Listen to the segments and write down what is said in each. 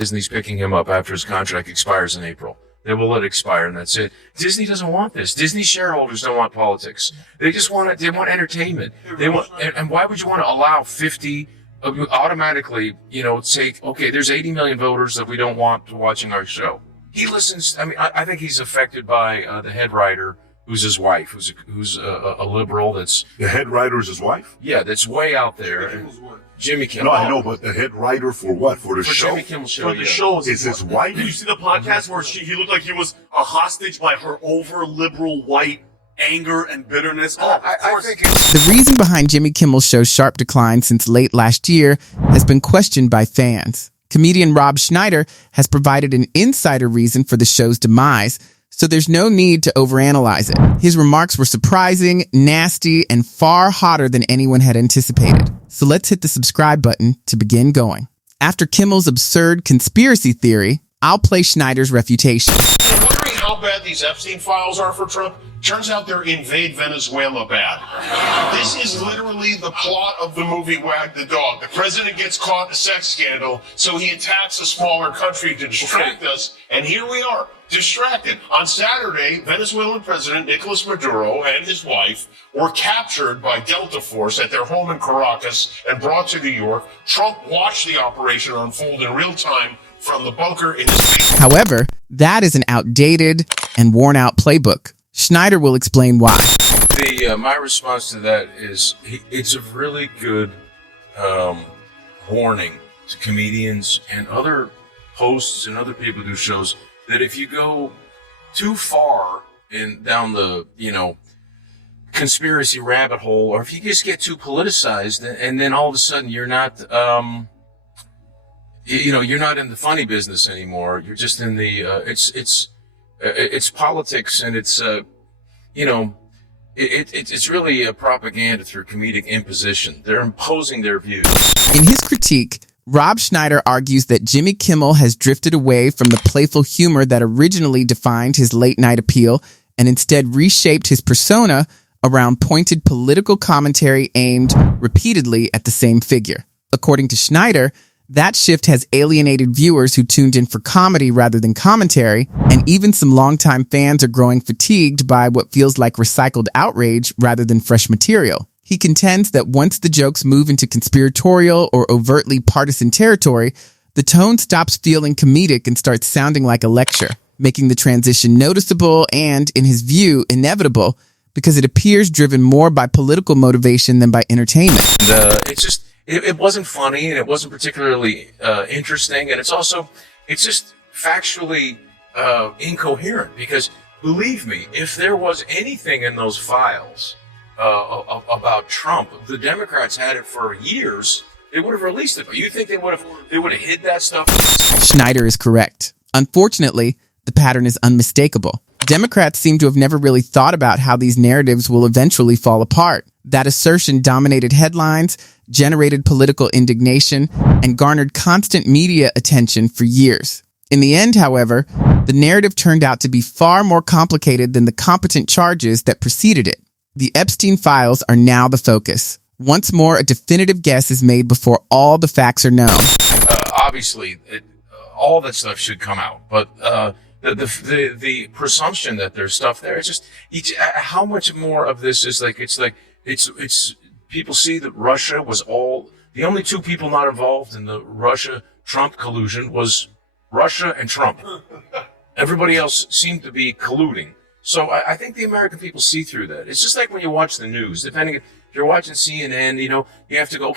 Disney's picking him up after his contract expires in April. They will let it expire, and that's it. Disney doesn't want this. Disney shareholders don't want politics. They just want it. They want entertainment. They want, and why would you want to allow 50 automatically? Say, okay, there's 80 million voters that we don't want watching our show. He listens. I mean, I think he's affected by the head writer, who's his wife, who's a liberal. That's the head writer is his wife. Yeah, that's way out there. Jimmy Kimmel. No, I know, but the head writer for what? For the show? Jimmy Kimmel show. For the show. Is his wife? Did you see the podcast where he looked like he was a hostage by her over-liberal white anger and bitterness? I think The reason behind Jimmy Kimmel's show's sharp decline since late last year has been questioned by fans. Comedian Rob Schneider has provided an insider reason for the show's demise, so there's no need to overanalyze it. His remarks were surprising, nasty, and far hotter than anyone had anticipated. So let's hit the subscribe button to begin going. After Kimmel's absurd conspiracy theory, I'll play Schneider's refutation. Wondering how bad these Epstein files are for Trump? Turns out they're Invade Venezuela bad. This is literally the plot of the movie Wag the Dog. The president gets caught in a sex scandal, so he attacks a smaller country to distract us, and here we are, distracted. On Saturday, Venezuelan President Nicolas Maduro and his wife were captured by Delta Force at their home in Caracas and brought to New York. Trump watched the operation unfold in real time from the bunker in his basement. However, that is an outdated and worn-out playbook. Schneider will explain why. My response to that is it's a really good warning to comedians and other hosts and other people who do shows that if you go too far down the conspiracy rabbit hole, or if you just get too politicized, and then all of a sudden you're not you're not in the funny business anymore. You're just in the it's politics, and it's it's really a propaganda through comedic imposition. They're imposing their views. In his critique, Rob Schneider argues that Jimmy Kimmel has drifted away from the playful humor that originally defined his late-night appeal and instead reshaped his persona around pointed political commentary aimed repeatedly at the same figure. According to Schneider, that shift has alienated viewers who tuned in for comedy rather than commentary, and even some longtime fans are growing fatigued by what feels like recycled outrage rather than fresh material. He contends that once the jokes move into conspiratorial or overtly partisan territory, the tone stops feeling comedic and starts sounding like a lecture, making the transition noticeable and, in his view, inevitable because it appears driven more by political motivation than by entertainment. It wasn't funny, and it wasn't particularly interesting, and it's just factually incoherent, because believe me, if there was anything in those files about Trump, the Democrats had it for years. They would have released it, but you think they would have hid that stuff? Schneider is correct. Unfortunately, the pattern is unmistakable. Democrats seem to have never really thought about how these narratives will eventually fall apart. That assertion dominated headlines, generated political indignation, and garnered constant media attention for years. In the end, however, the narrative turned out to be far more complicated than the competent charges that preceded it. The Epstein files are now the focus. Once more, a definitive guess is made before all the facts are known. Obviously, all that stuff should come out, but the presumption that there's stuff there, it's just how much more of this is it's people see that Russia was the only two people not involved in the Russia-Trump collusion was Russia and Trump. Everybody else seemed to be colluding. So I think the American people see through that. It's just like when you watch the news. Depending if you're watching CNN, you have to go,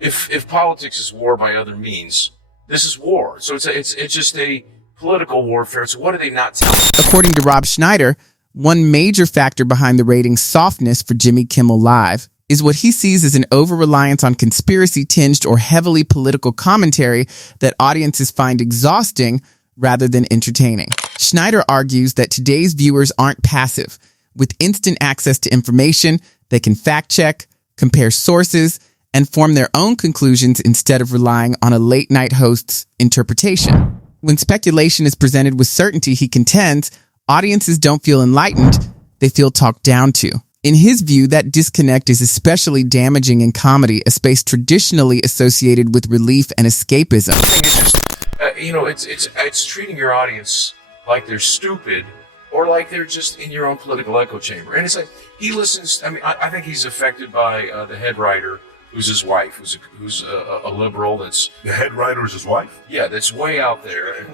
if politics is war by other means, this is war. So it's just a political warfare. So what are they not telling? According to Rob Schneider, one major factor behind the rating's softness for Jimmy Kimmel Live is what he sees as an over-reliance on conspiracy-tinged or heavily political commentary that audiences find exhausting rather than entertaining. Schneider argues that today's viewers aren't passive. With instant access to information, they can fact-check, compare sources, and form their own conclusions instead of relying on a late-night host's interpretation. When speculation is presented with certainty, he contends, audiences don't feel enlightened, they feel talked down to. In his view, that disconnect is especially damaging in comedy, a space traditionally associated with relief and escapism. I think it's just, it's treating your audience like they're stupid or like they're just in your own political echo chamber. And it's like, he listens, I think he's affected by the head writer, who's his wife, who's a liberal that's... The head writer is his wife? Yeah, that's way out there.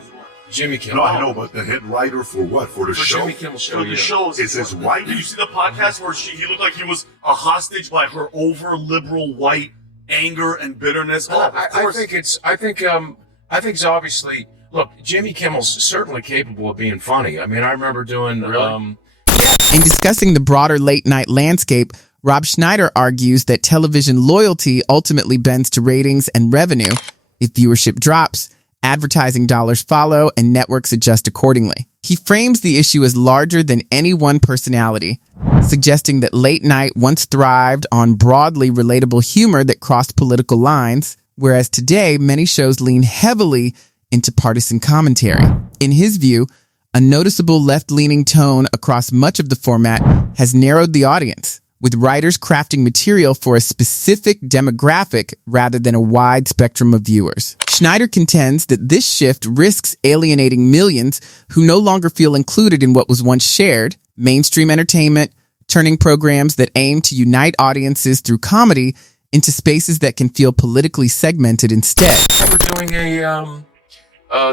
Jimmy Kimmel. No, I know, but the head writer for what? For the show? Jimmy Kimmel show, For the shows. Is his wife? Did you see the podcast where he looked like he was a hostage by her over liberal white anger and bitterness? Oh, of course. I think it's obviously, look, Jimmy Kimmel's certainly capable of being funny. I mean, I remember doing, In discussing the broader late-night landscape, Rob Schneider argues that television loyalty ultimately bends to ratings and revenue. If viewership drops, advertising dollars follow, and networks adjust accordingly. He frames the issue as larger than any one personality, suggesting that late night once thrived on broadly relatable humor that crossed political lines, whereas today many shows lean heavily into partisan commentary. In his view, a noticeable left-leaning tone across much of the format has narrowed the audience, with writers crafting material for a specific demographic rather than a wide spectrum of viewers. Schneider contends that this shift risks alienating millions who no longer feel included in what was once shared, mainstream entertainment, turning programs that aim to unite audiences through comedy into spaces that can feel politically segmented instead. we're doing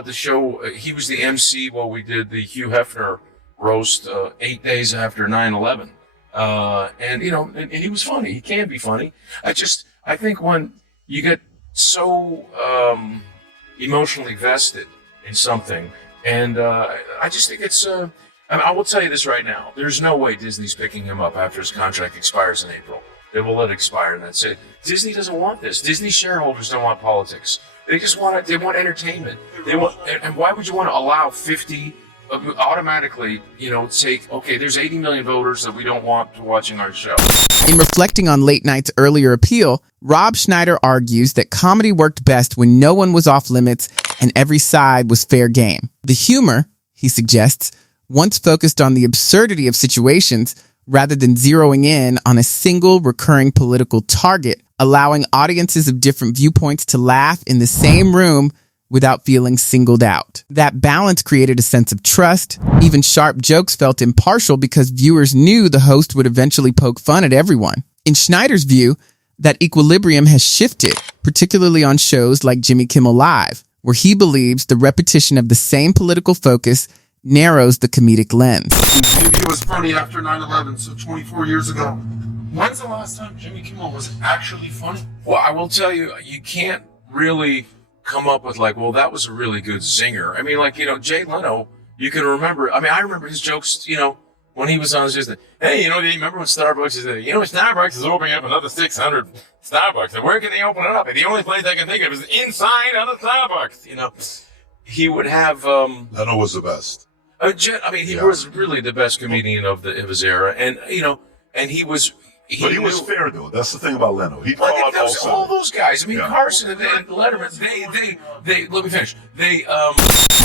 the show, he was the MC while we did the Hugh Hefner roast 8 days after 9/11. And he was funny. He can be funny. I think when you get so emotionally vested in something, and I just think it's. I will tell you this right now. There's no way Disney's picking him up after his contract expires in April. They will let it expire, and that's it. Disney doesn't want this. Disney shareholders don't want politics. They just want They want entertainment. And why would you want to allow 50? Automatically, take, okay, there's 80 million voters that we don't want watching our show. In reflecting on late night's earlier appeal, Rob Schneider argues that comedy worked best when no one was off limits and every side was fair game. The humor, he suggests, once focused on the absurdity of situations rather than zeroing in on a single recurring political target, allowing audiences of different viewpoints to laugh in the same room without feeling singled out. That balance created a sense of trust. Even sharp jokes felt impartial because viewers knew the host would eventually poke fun at everyone. In Schneider's view, that equilibrium has shifted, particularly on shows like Jimmy Kimmel Live, where he believes the repetition of the same political focus narrows the comedic lens. Maybe it was funny after 9/11, so 24 years ago. When's the last time Jimmy Kimmel was actually funny? Well, I will tell you, you can't really come up with that was a really good zinger. I mean, Jay Leno, you can remember. I mean, I remember his jokes, when he was on his, hey, do you remember when Starbucks is, Starbucks is opening up another 600 Starbucks. And where can they open it up? And the only place I can think of is inside of the Starbucks. He would have, Leno was the best. he was really the best comedian of his era. And, and he was, But he was fair, though. That's the thing about Leno. He called out both sides. All those guys. I mean, Carson and Letterman, they let me finish.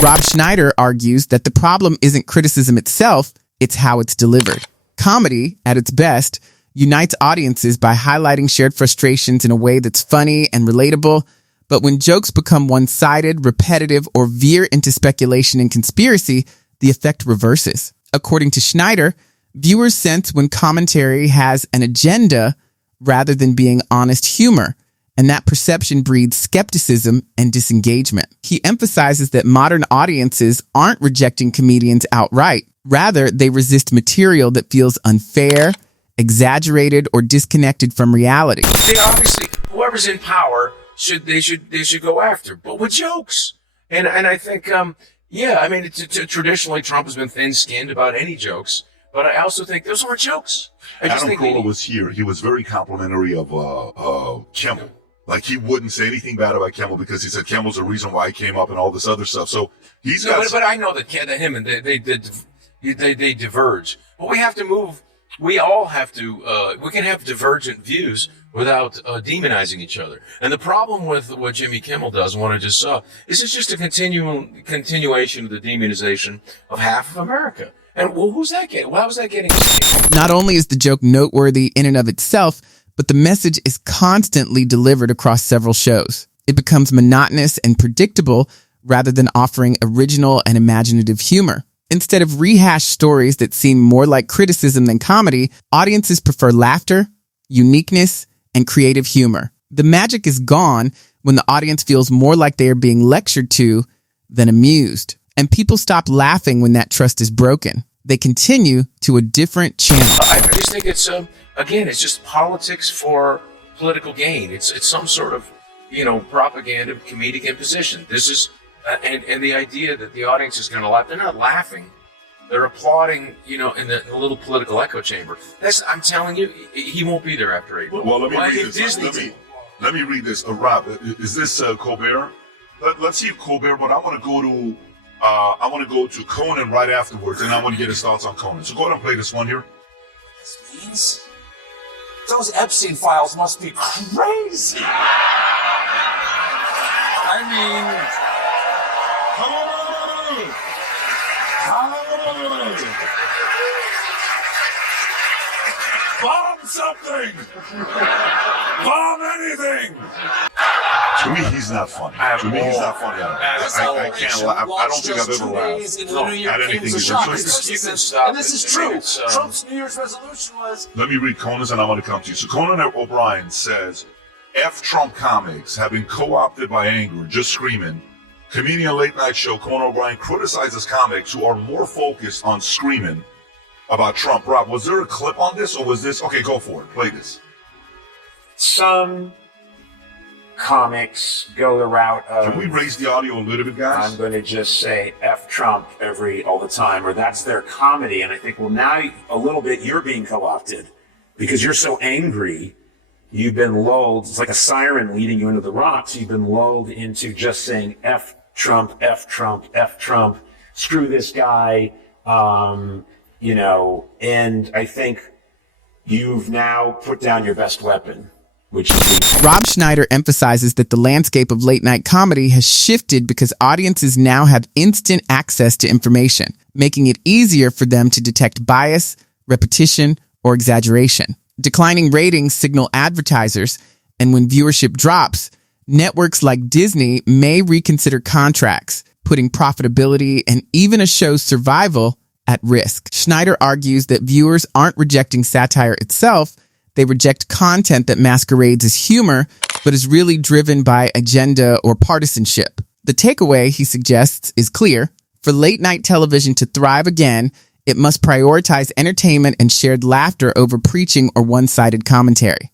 Rob Schneider argues that the problem isn't criticism itself, it's how it's delivered. Comedy, at its best, unites audiences by highlighting shared frustrations in a way that's funny and relatable. But when jokes become one-sided, repetitive, or veer into speculation and conspiracy, the effect reverses. According to Schneider, viewers sense when commentary has an agenda rather than being honest humor, and that perception breeds skepticism and disengagement. He emphasizes that modern audiences aren't rejecting comedians outright. Rather, they resist material that feels unfair, exaggerated, or disconnected from reality. They obviously, whoever's in power, they should go after, but with jokes. And I think, traditionally Trump has been thin-skinned about any jokes. But I also think those aren't jokes. Adam Carolla was here. He was very complimentary of Kimmel. Like, he wouldn't say anything bad about Kimmel because he said Kimmel's the reason why he came up and all this other stuff. So he's got. But I know that him and they diverge. But we have to move. We all have to. We can have divergent views without demonizing each other. And the problem with what Jimmy Kimmel does, and what I just saw, is it's just a continuation of the demonization of half of America. And well, who's that getting? Why was that getting? Not only is the joke noteworthy in and of itself, but the message is constantly delivered across several shows. It becomes monotonous and predictable rather than offering original and imaginative humor. Instead of rehashed stories that seem more like criticism than comedy, audiences prefer laughter, uniqueness, and creative humor. The magic is gone when the audience feels more like they are being lectured to than amused. And people stop laughing when that trust is broken. They continue to a different channel. I just think it's again, it's just politics for political gain. It's some sort of propaganda, comedic imposition. This is and the idea that the audience is going to laugh. They're not laughing. They're applauding, in the little political echo chamber. I'm telling you, he won't be there after 8. Well, let me read this. Let me read this. Rob, is this Colbert? Let's see if Colbert. But I want to go to Conan right afterwards, and I want to get his thoughts on Conan. So go ahead and play this one here. This means those Epstein files must be crazy. I mean, bomb something! Bomb anything! To me, he's not funny. To me, he's not funny. I can't laugh. I don't think I've ever laughed at anything he's done. And this is true. Trump's New Year's resolution was... Let me read Conan's and I'm going to come to you. So Conan O'Brien says, F Trump comics have been co-opted by anger, just screaming. Comedian late night show Conan O'Brien criticizes comics who are more focused on screaming about Trump. Rob, was there a clip on this or was this... Okay, go for it. Play this. Some comics go the route of... Can we raise the audio a little bit, guys? I'm going to just say F Trump all the time, or that's their comedy. And I think, well, now a little bit you're being co-opted because you're so angry. You've been lulled. It's like a siren leading you into the rocks. You've been lulled into just saying F Trump, F Trump, F Trump, screw this guy, and I think you've now put down your best weapon, which is... Rob Schneider emphasizes that the landscape of late-night comedy has shifted because audiences now have instant access to information, making it easier for them to detect bias, repetition, or exaggeration. Declining ratings signal advertisers, and when viewership drops, networks like Disney may reconsider contracts, putting profitability and even a show's survival at risk. Schneider argues that viewers aren't rejecting satire itself, they reject content that masquerades as humor, but is really driven by agenda or partisanship. The takeaway, he suggests, is clear. For late-night television to thrive again, it must prioritize entertainment and shared laughter over preaching or one-sided commentary.